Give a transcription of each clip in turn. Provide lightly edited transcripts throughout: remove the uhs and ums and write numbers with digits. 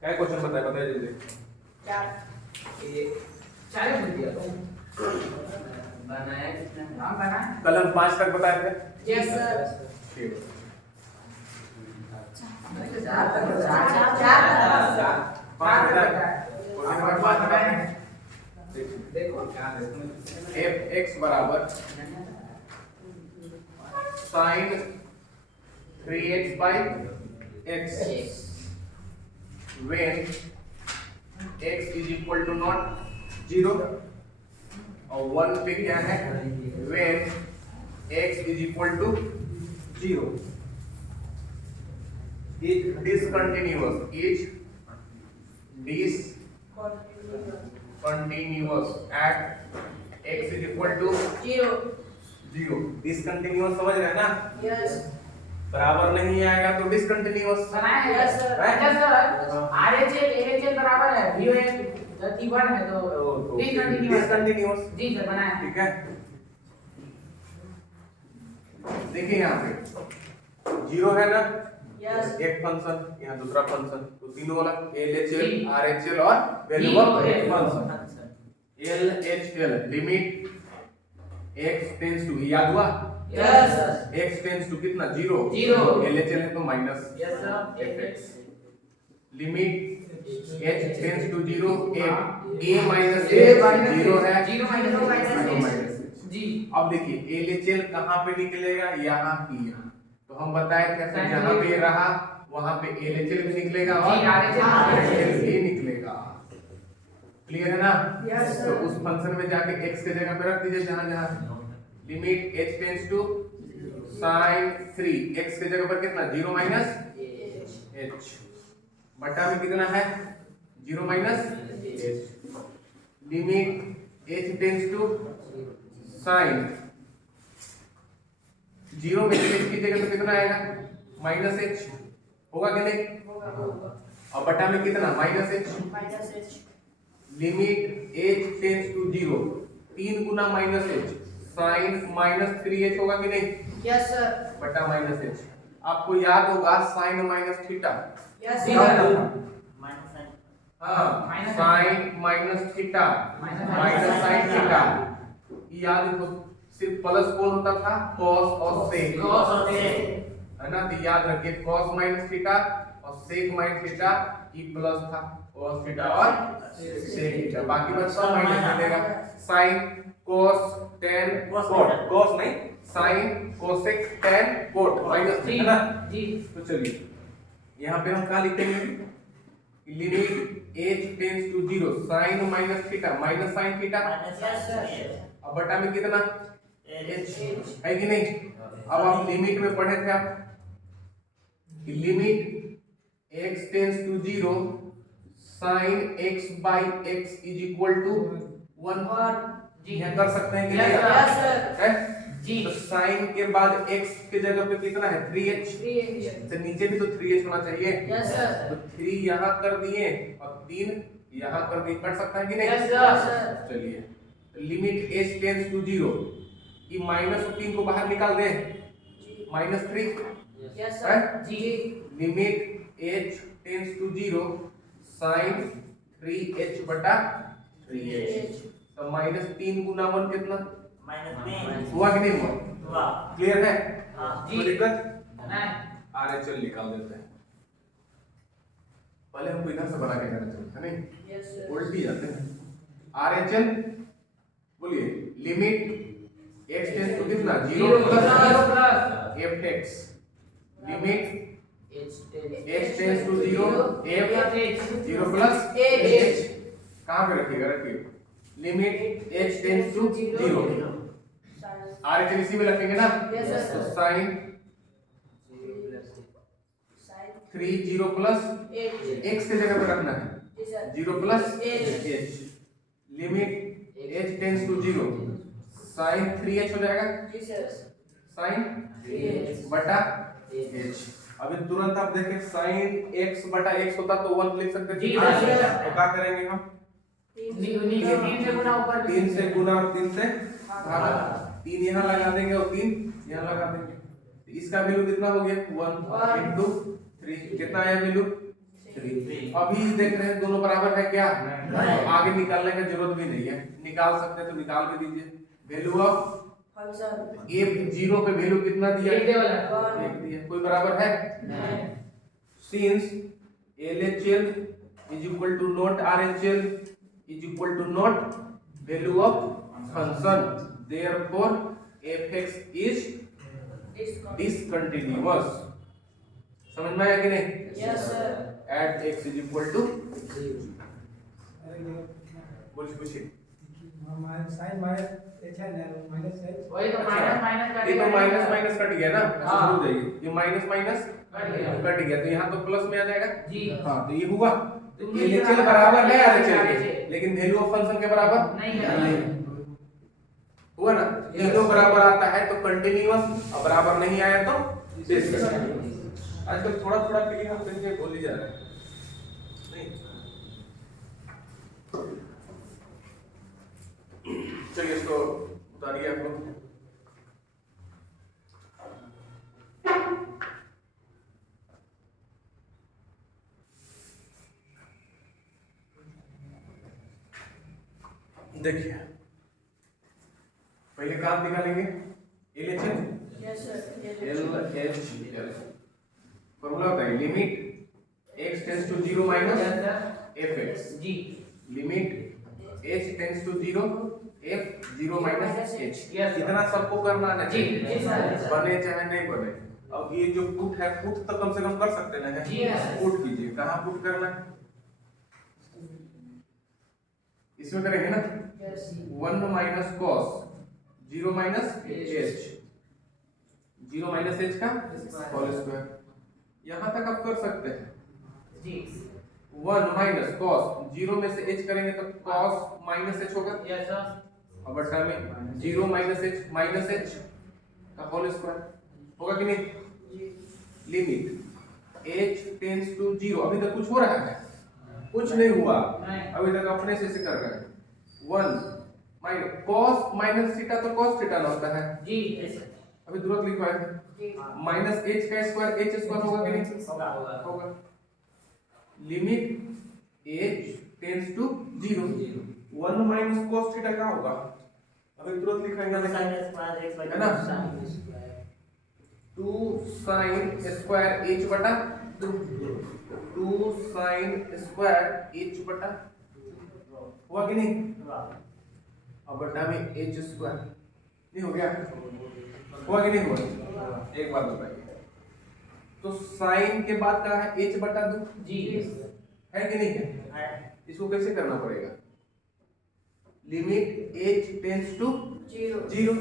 क्या क्वेश्चन बताइए जल्दी। चार दिया तो बनाया कितना नाम बना कलम 5 तक बताए थे। यस सर ठीक है। देखो क्या एफ एक्स बराबर sine 3x by x when x is equal to not 0 और 1 पे क्या है when x इज इक्वल टू 0 is discontinuous at x is equal to 0 discontinuous समझ रहे हैं ना। यस बराबर नहीं आएगा तो डिसकंटिन्यूअस बनाया है यस सर आरएचएल एलएचएल बराबर है व्यू है T1 है तो डिसकंटिन्यूअस जी सर बनाया है। ठीक है। देखिए यहाँ पे 0 है ना यस एक फंक्शन यहाँ दूसरा फंक्शन तो तीनों वाला एलएचएल आरएचएल और value of function LHL limit x tends to याद हुआ यस x टेंड्स टू कितना 0 एलएचएल है तो minus yes sir fx limit h tends to 0 a minus h 0 है 0 माइनस जी। अब देखिए एलएचएल कहाँ पे निकलेगा यहाँ की यहाँ तो हम बताए थे जहाँ पे रहा वहाँ पे एलएचएल भी निकलेगा और आरएचएल भी निकलेगा। क्लियर है ना। यस तो उस फंक्शन में जाके x के जगह पे रख दीजिए जहाँ जहाँ limit h tends to sin 3 x के जगह पर कितना 0 माइनस h बटा में कितना है 0 minus h limit h tends to sin 0 में h की जगह पे कितना आएगा माइनस h होगा कि नहीं और बटा में कितना minus h limit h tends to 0 3 गुना minus h sine minus 3h होगा कि नहीं यस सर बटा माइनस h। आपको याद होगा साइन माइनस थीटा यस हाँ sine minus theta minus sine theta याद रखो सिर्फ प्लस कौन होता था cos और sec है ना तो याद रखिए cos माइनस थीटा और sec minus theta E plus था cos थीटा और sec थीटा बाकी बस सब माइनस मिलेगा sin cos tan cot cos नहीं sin cosec tan cot minus है ना जी। तो चलिए यहाँ पे हम क्या लिखेंगे limit h tends to 0 sin minus theta minus sin theta अब बटा में कितना h है कि नहीं। अब आप लिमिट में पढ़े थे आप limit x tends to 0 sin x by x is equal to 1 यहाँ कर सकते हैं कि नहीं है जी। तो sin के बाद x के जगह पे कितना है 3h तो नीचे भी तो 3h होना चाहिए यस सर तो 3 यहाँ कर दिए और 3 यहाँ कर दिए कर सकता है कि नहीं यस सर चलिए लिमिट h टेंड्स टू 0 ये माइनस 3 को बाहर निकाल दे minus 3 yes sir ji. Limit h tends to 0 sin 3h बटा 3h तो माइनस 3 गुना 1 कितना हुआ कि नहीं हुआ क्लियर है कोई दिक्कत आरएचएल निकाल देते हैं पहले हमको इधर से बना के करना चाहिए है नहीं यस सर उल्टी जाते हैं आरएचएल बोलिए लिमिट x टेंड्स टू कितना 0 plus fx limit x tends to 0 f 0 plus h कहां पे रखिएगा रखिए limit h tends to 0 RHL इसी में रखेंगे ना तो sin 3 0 प्लस x के जगह पे रखना है 0 plus h limit h tends to 0 sin 3h हो जाएगा sin बटा h। अभी तुरंत आप देखें sin x बटा x होता तो 1 लिख सकते थे तो क्या करेंगे हम नीचे 3 से गुना ऊपर 3 से गुना और 3 से भागा 3 यहाँ लगा देंगे और 3 यहाँ लगा देंगे इसका वैल्यू कितना हो गया 1 इंटू 3 कितना आया वैल्यू 3। अभी देख रहे हैं दोनों बराबर है क्या, तो आगे निकालने का जरूरत भी नहीं है, निकाल सकते हैं तो निकाल भी दीजिए। वैल्यू ऑफ f0 पे वैल्यू कितना दिया, एक वाला 1 दिया, कोई बराबर है since LHL is equal to not RHL is equal to not value of function, therefore fx is discontinuous। समझ में आया कि नहीं? Yes sir. at x is equal to पूछिए वही तो माइनस माइनस ये तो माइनस माइनस कट गया ना, हाँ। हो जाइए, ये माइनस माइनस कट गया। कट गया तो यहाँ तो प्लस में आ जाएगा जी। हाँ, तो ये हुआ तो LHL बराबर है RHL के, RHL लेकिन वैल्यू ऑफ फंक्शन के बराबर नहीं है। हुआ ना, ये दो बराबर आता है तो कंटिन्यूअस और बराबर नहीं आया तो डिसकंटिन्यूअस। आजकल थोड़ा थोड़ा क्लियर आप करके बोल ही जा रहे हैं नहीं। चलिए इसको उतारिए आप लोग। देखिए पहले काम निकालेंगे LHL LHL फॉर्मूला होता है limit x tends to 0 minus fx जी। Limit h tends to 0 f 0 minus h। Yes, sir। इतना सबको करना ना जी, जी, सर। बने चाहे नहीं बने। अब ये जो पुट है, पुट तो कम से कम कर सकते ना है, जी, yes। पुट कीजिए। कहाँ पुट करना है, इसमें करेंगे ना 1 minus cos 0 minus h 0 minus h का होल स्क्वायर। यहाँ तक आप कर सकते हैं जी। 1 माइनस कॉस 0 में से h करेंगे तो कॉस माइनस h होगा, यस सर। और बटा में 0 माइनस h का होल स्क्वायर होगा कि नहीं। लिमिट h टेंड्स टू 0, अभी तक कुछ हो रहा है, कुछ नहीं हुआ अभी तक, अपने से कर रहे हैं। 1 माइनस कॉस माइनस थीटा तो कॉस थीटा ना होता है जी। अभी तुरंत लिखवाए थे। माइनस h का स्क्वायर h स्क्वायर होगा कि नहीं, होगा। Limit h tends to 0 1 minus cos theta क्या होगा, अभी तुरंत लिखाएंगे है ना, 2 sin स्क्वायर h बटा 2 sin स्क्वायर h बटा, हुआ कि नहीं, अब बटा में h स्क्वायर नहीं हो गया, हुआ कि नहीं हुआ। एक बात बताइए, तो साइन के बाद का है h बटा 2 जी। है कि नहीं है, इसको कैसे करना पड़ेगा, limit h tends to 0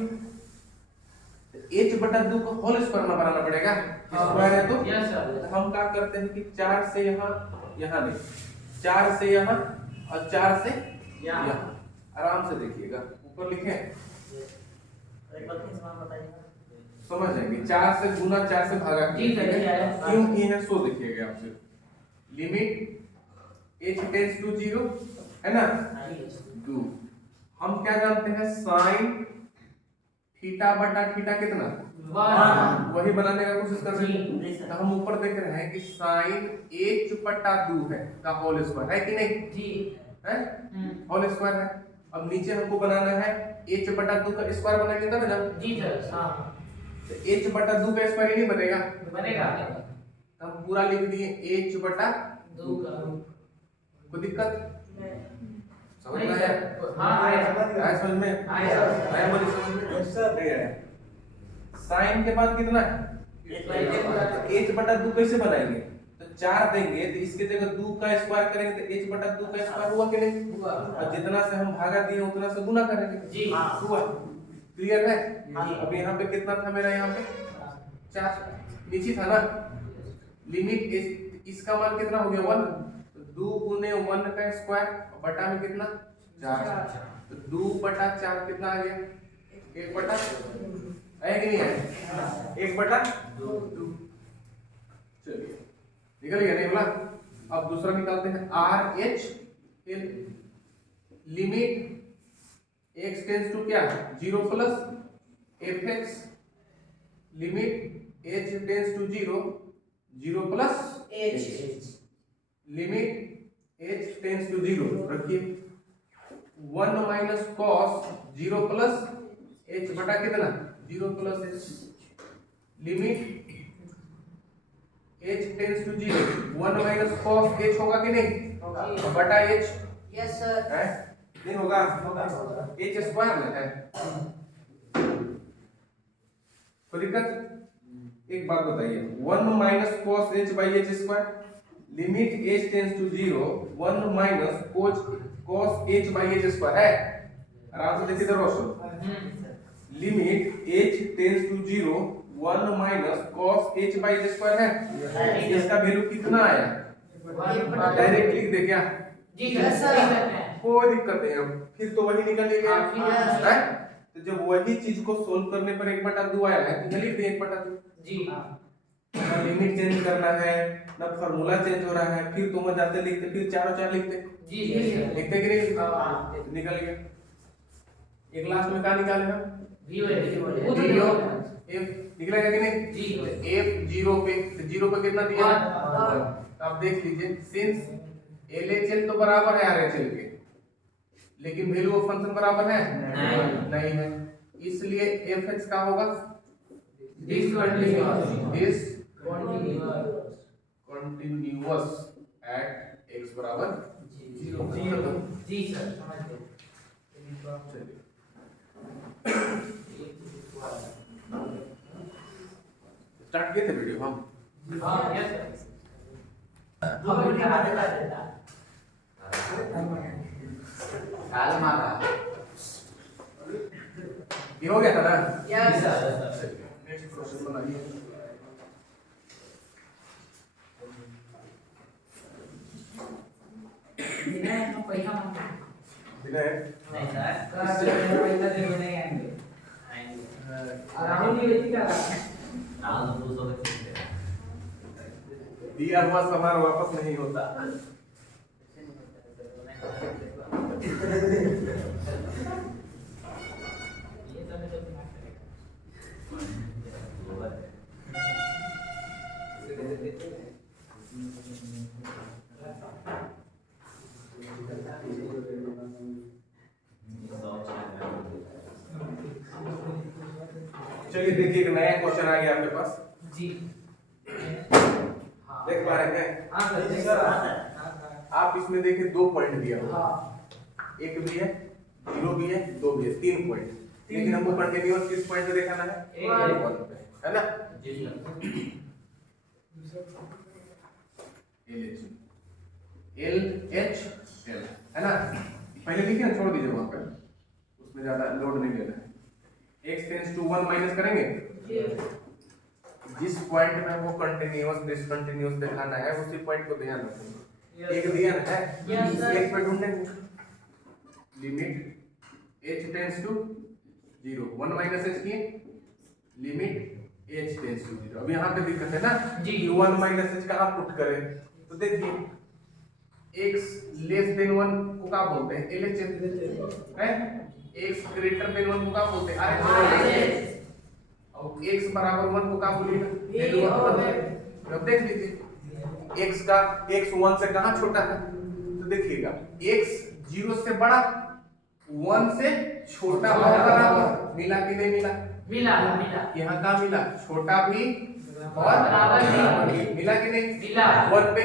h बटा 2 को होल स्क्वायर में बनाना पड़ेगा, स्क्वायर है तो यस सर। हम क्या करते हैं कि 4 से यहाँ यहाँ नहीं, 4 से यहाँ और 4 से यहाँ, आराम से देखिएगा ऊपर लिखें समझ जाएंगे। 4 से गुना 4 से भागा जी सर, ये आया। क्यों किए हैं सो देखिएगा आप सिर्फ। लिमिट h टेंड्स टू 0 है ना, 2 हम क्या जानते हैं साइन थीटा बटा थीटा कितना, 1 वही बनाने का कोशिश कर रहे जी। हैं। तो हम ऊपर देख रहे हैं कि साइन h बटा 2 है का होल स्क्वायर है कि नहीं, जी है होल स्क्वायर है। अब नीचे हमको बनाना है h बटा 2 का स्क्वायर बनाएंगे तब ना, जी सर। हाँ तो h बटा 2 का स्क्वायर ही नहीं बनेगा, बनेगा। तो हम पूरा लिख दिए h बटा 2 का कोई दिक्कत समझ में नहीं आया, सर। हाँ आया। आया समझ में, आया सर। आया बोली समझ में, नहीं आया। साइन के बाद कितना है h बटा 2 कैसे बनाएंगे, तो 4 देंगे तो इसके जगह 2 का स्क्वायर करेंगे तो h बटा 2 का स्क्वायर हुआ कि नहीं, हुआ। और जितना से हम भागा दिए उतना से गुना करेंगे जी। हुआ, क्लियर है। हाँ। अब यहाँ पे कितना था मेरा, यहाँ पे 4 नीचे था ना, लिमिट इसका मान कितना हो गया 1, तो 2 गुने 1 का स्क्वायर बटा में कितना 4, तो 2 बटा 4 कितना आ गया 1 बटा, आया कि नहीं आया, 1 बटा 2। चलिए निकल गया नहीं बोला। अब दूसरा निकालते हैं RHL, limit x tends to क्या 0 plus fx, limit h tends to 0 0 plus H limit h tends to 0 रखिए 1 माइनस कॉस 0 प्लस h बटा कितना 0 plus h limit h tends to 0 1 minus cos h होगा कि नहीं होगा बटा h यस सर है नहीं होगा h स्क्वायर में है कोई दिक्कत एक बात बताइए 1 minus cos h by h square limit h tends to 0 1 minus cos h by h square है आराम से देखिए तो Roshan limit h tends to 0 1 minus cos h by h square है इसका वैल्यू कितना आया डायरेक्ट लिख दे क्या जी सर कोई दिक्कत नहीं है फिर तो वही निकलेगा हाँ, है तो जब वही चीज को सोल्व करने पर 1/2 आया है तो लिख दे 1/2 जी ना लिमिट चेंज करना है ना फार्मूला चेंज हो रहा है फिर तुम जाते लिखते फिर चारों चार लिखते जी जी लिखते कि नहीं निकल गया एक लास्ट में क्या निकाले हम जीरो f निकलेगा कि नहीं जी f 0 पे कितना दिया आप देख लीजिए सिंस LHL तो बराबर है RHL के लेकिन वैल्यू ऑफ फंक्शन बराबर है नहीं है इसलिए fx का होगा discontinuous at x बराबर 0 जी सर समझ गए चलिए स्टार्ट किए थे वीडियो हम हाँ यस काल मारा ये हो गया था ना यस नेक्स्ट क्वेश्चन बनाइए विनय नहीं सर नाल दूसरों के सीखते दिया हुआ सामान वापस नहीं होता चलिए देखिए एक नया क्वेश्चन आ गया आपके पास जी देख पा रहे हैं हाँ सर आप इसमें देखिए 2 पॉइंट दिया हुआ हाँ एक भी है 0 भी है 2 भी है 3 पॉइंट लेकिन हमको कंटीन्यूअस किस पॉइंट पे दिखाना है ना जी एल एच एल है ना पहले लिखे ना छोड़ दीजिए वहां पे उसमें ज्यादा लोड नहीं लेना है x टेंस टू 1 माइनस करेंगे जिस पॉइंट में वो कंटीन्यूअस डिसकंटीन्यूअस दिखाना है उसी पॉइंट को ध्यान रखेंगे एक दिया है एक पे ढूंढेंगे limit h tends to 0 1 minus h की लिमिट h टेंस टू 0 अब यहाँ पे दिक्कत है ना जी। 1 माइनस h कहाँ पुट करें तो देखिए x लेस देन 1 को क्या बोलते हैं LHS है x ग्रेटर देन 1 को क्या बोलते हैं RHS और x बराबर 1 को क्या बोलेगा वैल्यू अब देख लीजिए x का x 1 से कहाँ छोटा है तो देखिएगा x 0 से बड़ा 1 से छोटा और बराबर मिला कि नहीं मिला मिला मिला यहाँ का मिला छोटा भी और बराबर भी मिला कि नहीं मिला 1 पे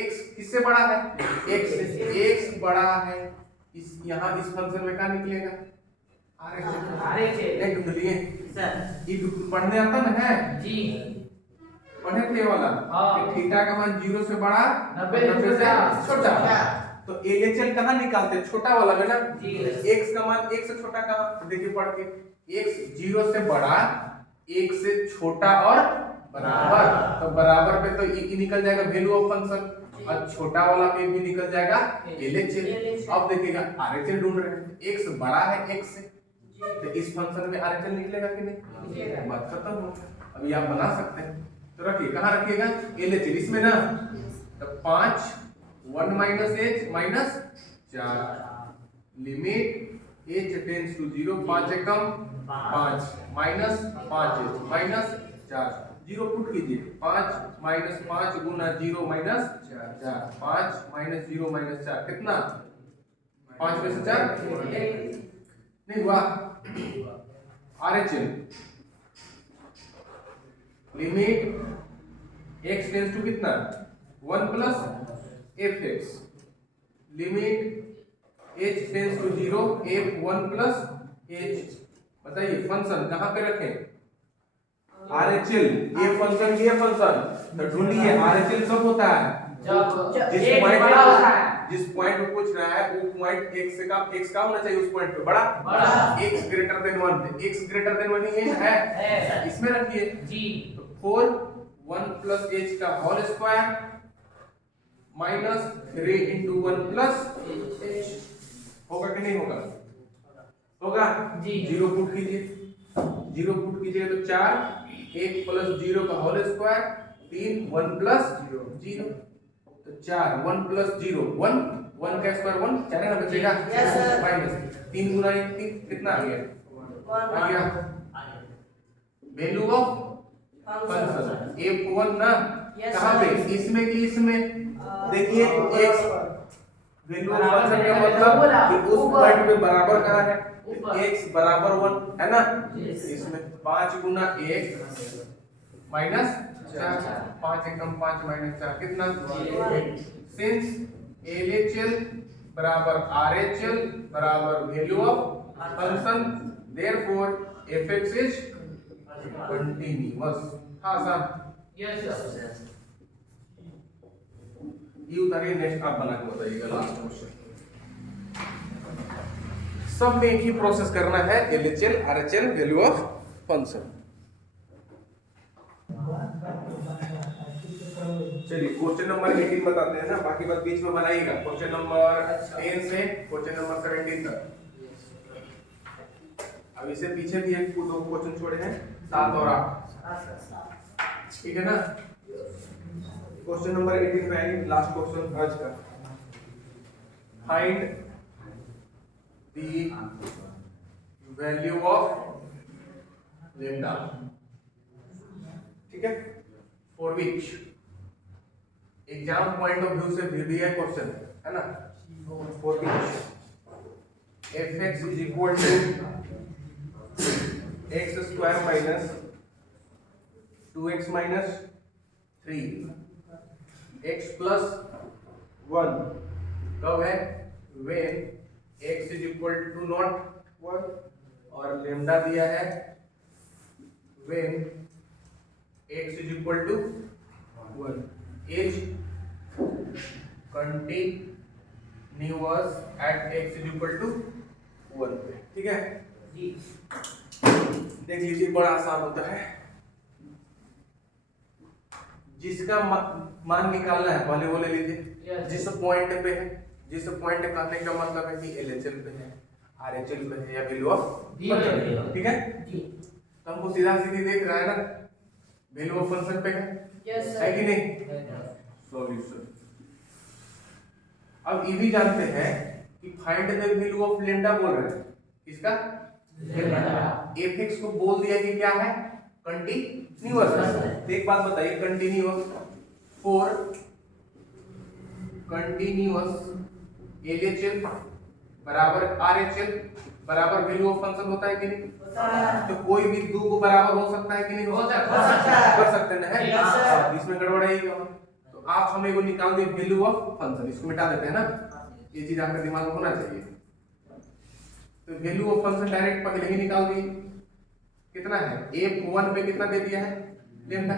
x किससे बड़ा है x बड़ा है इस यहाँ इस फंक्शन में क्या निकलेगा RHS एक ढूंढिए सर ये पढ़ने आता ना है जी पढ़े थे ये वाला हाँ। कि थीटा का मान 0 से बड़ा 90 से छोटा तो LHL कहाँ निकालते छोटा वाला में ना जी। x का मान 1 से छोटा कहाँ तो देखिए पढ़ के x 0 से बड़ा 1 से छोटा और बराबर तो बराबर पे तो ये निकल जाएगा वैल्यू ऑफ फंक्शन और छोटा वाला पे भी निकल जाएगा LHL अब देखिएगा RHL ढूंढ रहे हैं x बड़ा है x से तो इस फंक्शन में RHL निकलेगा कि नहीं बात खत्म हो अभी आप बना सकते हैं तो रखिए कहाँ रखिएगा LHL इसमें ना तो 5 1 minus h minus 4 limit h tends to 0 5 Ekam 5 minus 5h minus 4 zero put कीजिए, 5 माइनस 5 गुना 0 माइनस 4, 5 माइनस 0 माइनस 4 कितना, 5 में से 4 नहीं हुआ। RHL limit x tends to कितना 1 plus fx, limit h tends to 0 f 1 plus h। बताइए function कहाँ पे रखें, RHL, ये फंक्शन तो ढूंढिए RHL कब होता है, जब जिस एक पॉइंट बड़ा होता है, जिस पॉइंट पे पूछ रहा है वो पॉइंट x का होना चाहिए, उस पॉइंट पे बड़ा x greater than 1, x greater than 1 ही है, इसमें रखिए जी। तो 4 1 प्लस h का whole square minus 3 into 1 plus h होगा कि नहीं होगा, होगा जी। 0 पुट कीजिए, 0 पुट कीजिएगा तो 4 1 प्लस 0 का होल स्क्वायर 3 1 प्लस 0 तो 4 1 प्लस 0 1 1 का स्क्वायर 1 4 ना बचेगा, Yes, sir. माइनस 3 गुना 1 3 कितना आ गया, आ गया वैल्यू ऑफ फंक्शन f1 ना Yes, कहाँ sir. पे, इसमें कि इसमें, देखिए x वैल्यू ऑफ बराबर फंक्शन का है, मतलब बोला, कि उस ऊपर। पॉइंट पे बराबर कहाँ है, ऊपर। x बराबर 1 है ना, Yes. इसमें 5 गुना 1 माइनस 4, 5 एकदम 5 माइनस 4 कितना, सिंस LHL बराबर RHL बराबर value of function therefore fx is continuous. हाँ सर यस सर। ये उतारिए, नेक्स्ट आप बना के बताइएगा लास्ट क्वेश्चन। सब में एक ही प्रोसेस करना है, LHL RHL value of function. चलिए क्वेश्चन नंबर 18 बताते हैं ना, बाकी बात बीच में बनाइएगा, क्वेश्चन नंबर 10 से क्वेश्चन नंबर 17 तक। अब इससे पीछे भी एक दो क्वेश्चन छोड़े हैं 7 और 8, ठीक है ना। क्वेश्चन नंबर 18 पे आएंगे, लास्ट क्वेश्चन आज का, find the value of lambda, ठीक है, for which exam point of view से भी दिया क्वेश्चन है ना, for which fx is equal to x square minus 2x minus 3 x plus 1 कब है, when x is equal to not 1 और लेम्डा दिया है when x is equal to 1 is continuous at x is equal to 1, ठीक है जी। देख लीजिए, बड़ा आसान होता है, जिसका मान निकालना है पहले वो ले लीजिए, जिस पॉइंट पे है, जिस पॉइंट कहने का मतलब है कि LHL पे है RHL पे है या वैल्यू ऑफ फंक्शन, ठीक है जी। तो हमको सीधा सीधी देख रहा है ना, वैल्यू ऑफ फंक्शन पे है कि नहीं, सॉल्यूशन। अब ये भी जानते हैं कि find the value of lambda बोल रहे हैं, किसका, fx को बोल दिया कि क्या है, कंटीन्यूअस। तो एक बात बताइए, कंटीन्यूअस फॉर कंटीन्यूअस LHL बराबर RHL बराबर वैल्यू ऑफ फंक्शन होता है कि नहीं, तो कोई भी दो को बराबर हो सकता है कि नहीं, हो सकता है, कर सकते हैं Yes, ना, sir. इसमें गड़बड़ है तो आप हमें को निकाल दे वैल्यू ऑफ फंक्शन, इसको मिटा देते हैं ना, ये चीज आपके दिमाग में होना चाहिए। तो वैल्यू ऑफ फंक्शन डायरेक्ट पहले ही निकाल दिए, कितना है, f1 पे कितना दे दिया है, लैम्डा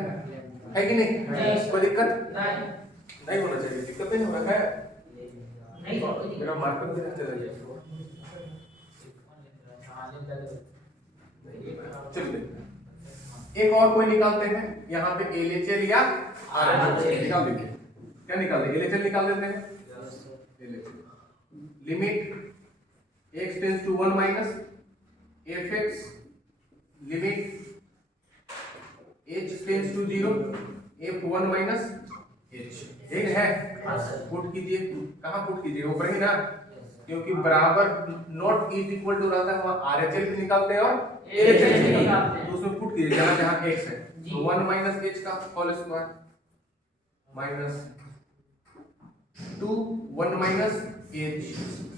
है कि नहीं, कोई दिक्कत नहीं होना चाहिए, दिक्कत नहीं हो रहा है, मेरा मार्कर भी चला जाए। चलिए एक और कोई निकालते हैं, यहाँ पे LHL या RHL निकाल देंगे, क्या निकाल देंगे, LHL निकाल देते हैं, limit x tends to 1 minus fx, limit h tends to 0 f1 minus h, एक है, पुट कीजिए, कहाँ पुट कीजिए, ऊपर ही ना, क्योंकि बराबर नॉट इज इक्वल टू रहता है, वहाँ RHL भी निकालते हैं और LHL भी निकालते हैं, तो उसमें पुट कीजिए जहाँ जहाँ x है, तो 1 माइनस h का whole square minus 2 1 minus h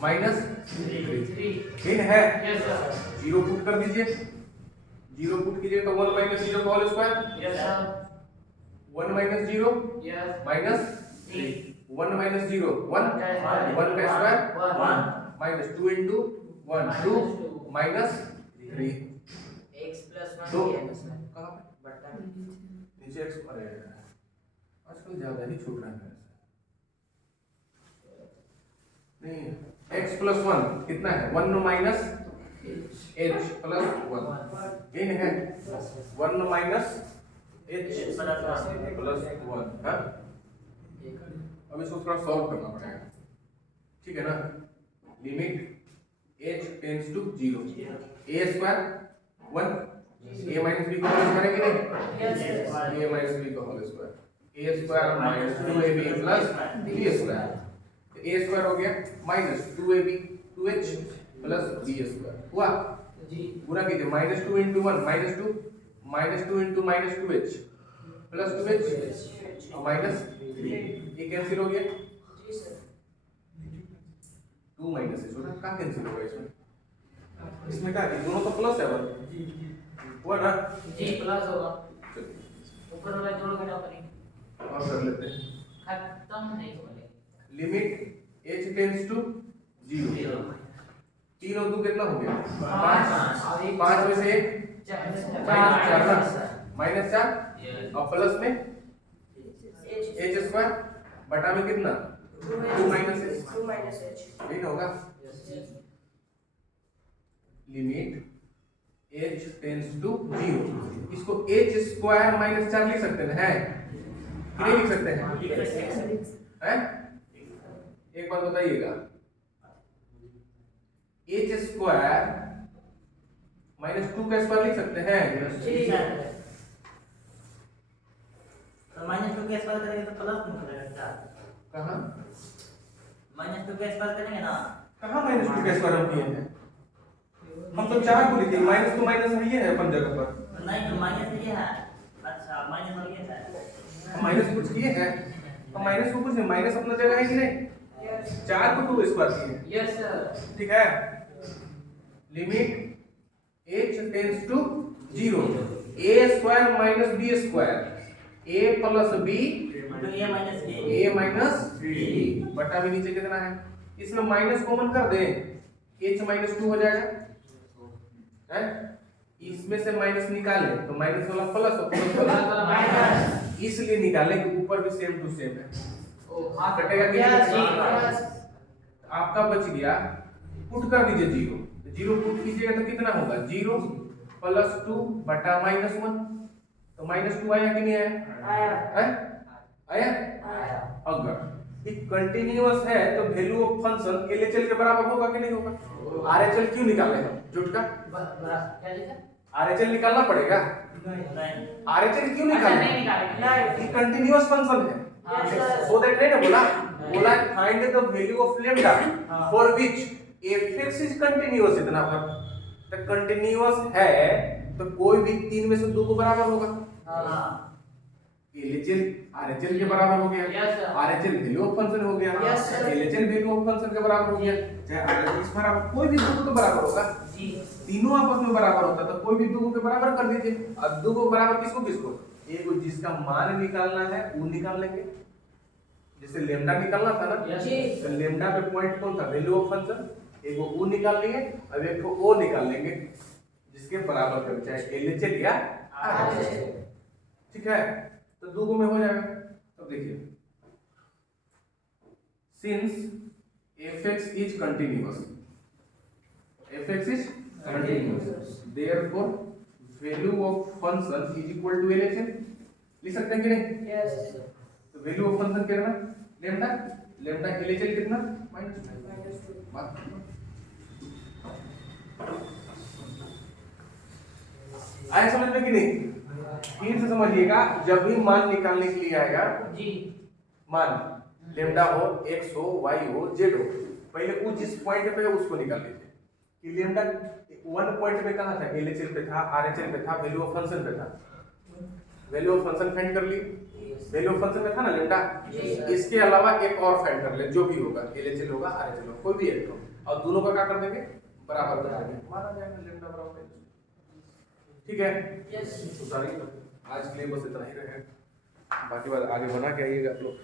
minus 3 इन है यस सर, जीरो पुट कर दीजिए, जीरो पुट कीजिए तो 1 माइनस 0 का whole square yes sir, 1 minus 0 yes, minus 3, 1 minus 0 1 1 का square 1, minus 2 into 1 2 minus 3 x plus 1 दो ये है सर, कहाँ पे बटा नीचे x अरे आजकल ज्यादा ही छूट रहा है मेरे से नहीं x प्लस 1 कितना है 1 माइनस h प्लस 1 इन है 1 माइनस h प्लस 1 हाँ अब इसको थोड़ा सॉल्व करना पड़ेगा, ठीक है ना। Limit h tends to 0 a square 1 a minus b का होल स्क्वायर है कि नहीं a माइनस b का whole square a square minus 2ab plus b square तो a स्क्वायर हो गया minus 2ab 2h plus b square हुआ जी, पूरा कीजिए minus 2 into 1 minus 2 into minus 2h plus 2h और माइनस 3 ये कैंसिल हो गया जी सर, 2 माइनस h होगा क्या कैंसिल होगा इसमें इसमें क्या है दोनों तो प्लस है हुआ ना जी प्लस होगा, चलिए ऊपर वाला जोड़ घटा करेंगे, और कर लेते हैं खत्म नहीं होगा, लिमिट h टेंड्स टू 0 3 और 2 कितना हो गया पाँच। 5 में से 1 चार, माइनस 4 और प्लस में h स्क्वायर बटा में कितना 2 माइनस h यही ना होगा लिमिट h टेंड्स टू 0 इसको h स्क्वायर माइनस 4 लिख सकते हैं कि नहीं लिख सकते हैं एक बात बताइएगा h स्क्वायर माइनस 2 का स्क्वायर लिख सकते हैं तो माइनस 2 के स्क्वायर करेंगे तो प्लस में हो जाएगा, कहाँ माइनस 2 के स्क्वायर करेंगे ना कहाँ माइनस 2 का स्क्वायर हम किए हैं हम तो 4 को लिखे माइनस तो माइनस है ये है अपन जगह पर नहीं तो माइनस ये है, अच्छा माइनस और ये है, हम माइनस कुछ किए हैं हम माइनस को कुछ नहीं माइनस अपना जगह है कि नहीं 4 को 2 स्क्वायर किए यस सर, ठीक है limit h tends to 0 a square minus b square a plus b तो ये माइनस a माइनस b बटा में नीचे कितना है इसमें माइनस कॉमन कर दें h माइनस 2 हो जाएगा है इसमें से माइनस निकालें तो माइनस वाला प्लस और प्लस वाला माइनस, इसलिए निकालें कि ऊपर भी सेम टू सेम है ओ हाँ कटेगा कि यस नहीं? जी, आपका बच गया पुट कर दीजिए 0 0 पुट कीजिएगा तो कितना होगा 0 प्लस 2 बटा माइनस 1 तो माइनस 2 आया कि नहीं आया है आया अगर ये कंटीन्यूअस है तो वैल्यू ऑफ फंक्शन LHL के बराबर होगा कि नहीं होगा RHL क्यों निकाले हम झूठ का क्या लिखा? RHL निकालना पड़ेगा नहीं RHL क्यों अच्छा निकाले नहीं निकालेंगे, ये कंटीन्यूअस फंक्शन है Yes, sir. सो दैट नहीं ना बोला find the value of lambda for which fx is continuous इतना पर तो कंटीन्यूअस है तो कोई भी 3 में से 2 को बराबर होगा हाँ LHL RHL के बराबर हो गया Yes, sir. RHL value of function हो गया Yes, sir. LHL value of function के बराबर हो गया चाहे RHL के बराबर कोई भी 2 तो बराबर होगा जी, तीनों आपस में बराबर होता तो कोई भी 2 के बराबर कर दीजिए अब 2 को बराबर किसको किसको एक को जिसका मान निकालना है वो निकाल लेंगे जैसे लैम्डा निकालना था ना जी, तो लैम्डा पे पॉइंट कौन था वैल्यू ऑफ फंक्शन एक वो निकाल लेंगे अब एक को ओ निकाल लेंगे जिसके बराबर कर चाहे LHL या RHL ठीक है तो 2 में हो जाएगा अब देखिए since fx is continuous fx is continuous therefore value of function is equal to LHL लिख सकते हैं कि नहीं यस तो वैल्यू ऑफ फंक्शन कितना लैम्डा लैम्डा LHL कितना -2 बात आया समझ में कि नहीं फिर से समझिएगा जब भी मान निकालने के लिए आएगा जी, मान लैम्डा हो x हो y हो z हो पहले वो जिस पॉइंट पे है उसको निकाल लीजिए कि लैम्डा 1 पॉइंट पे कहां था LHL पे था RHL पे था वैल्यू ऑफ फंक्शन पे था वैल्यू ऑफ फंक्शन फाइंड कर ली, वैल्यू ऑफ फंक्शन में था ना लैम्डा, Yes. इसके अलावा एक और फाइंड कर ले जो भी होगा, LHL होगा RHL होगा, कोई भी एक हो, और दोनों का क्या कर देंगे बराबर कर देंगे, माना जाएगा लैम्डा बराबर है। ठीक है, यस तो सारी आज के लिए बस इतना ही रहे, बाकी बात आगे बना के आइएगा आप लोग।